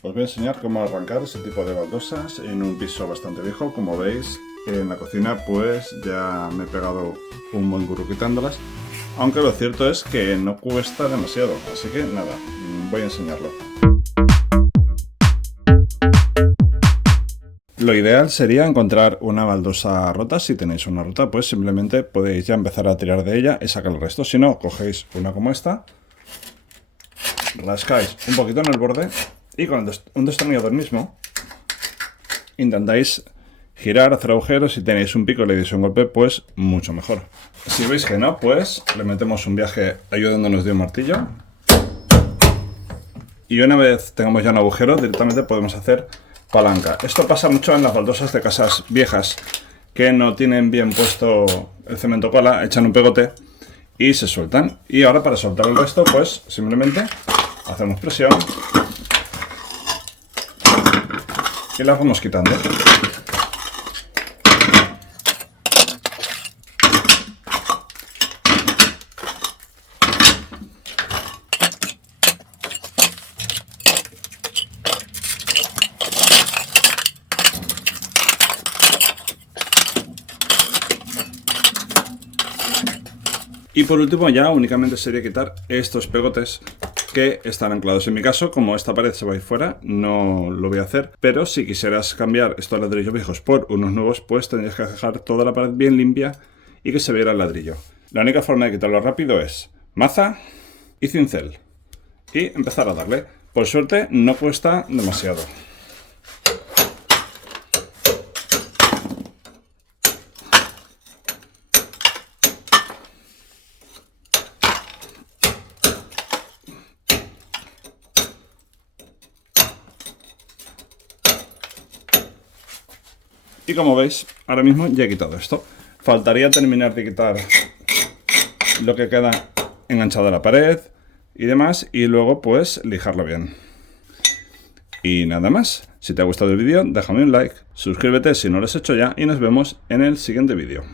Os voy a enseñar cómo arrancar ese tipo de baldosas en un piso bastante viejo. Como veis, en la cocina pues ya me he pegado un buen gurú quitándolas, aunque lo cierto es que no cuesta demasiado, así que nada, voy a enseñarlo. Lo ideal sería encontrar una baldosa rota. Si tenéis una rota, pues simplemente podéis ya empezar a tirar de ella y sacar el resto. Si no, cogéis una como esta, rascáis un poquito en el borde y con un destornillador mismo intentáis girar, hacer agujeros. Si tenéis un pico y le dais un golpe, pues mucho mejor. Si veis que no, pues le metemos un viaje ayudándonos de un martillo. Y una vez tengamos ya un agujero, directamente podemos hacer palanca. Esto pasa mucho en las baldosas de casas viejas que no tienen bien puesto el cemento cola, echan un pegote y se sueltan. Y ahora para soltar el resto, pues simplemente hacemos presión y las vamos quitando. Y por último ya únicamente sería quitar estos pegotes que están anclados. En mi caso, como esta pared se va a ir fuera, no lo voy a hacer. Pero si quisieras cambiar estos ladrillos viejos por unos nuevos, pues tendrías que dejar toda la pared bien limpia y que se viera el ladrillo. La única forma de quitarlo rápido es maza y cincel. Y empezar a darle. Por suerte no cuesta demasiado. Y como veis, ahora mismo ya he quitado esto. Faltaría terminar de quitar lo que queda enganchado a la pared y demás, y luego pues lijarlo bien. Y nada más. Si te ha gustado el vídeo, déjame un like, suscríbete si no lo has hecho ya y nos vemos en el siguiente vídeo.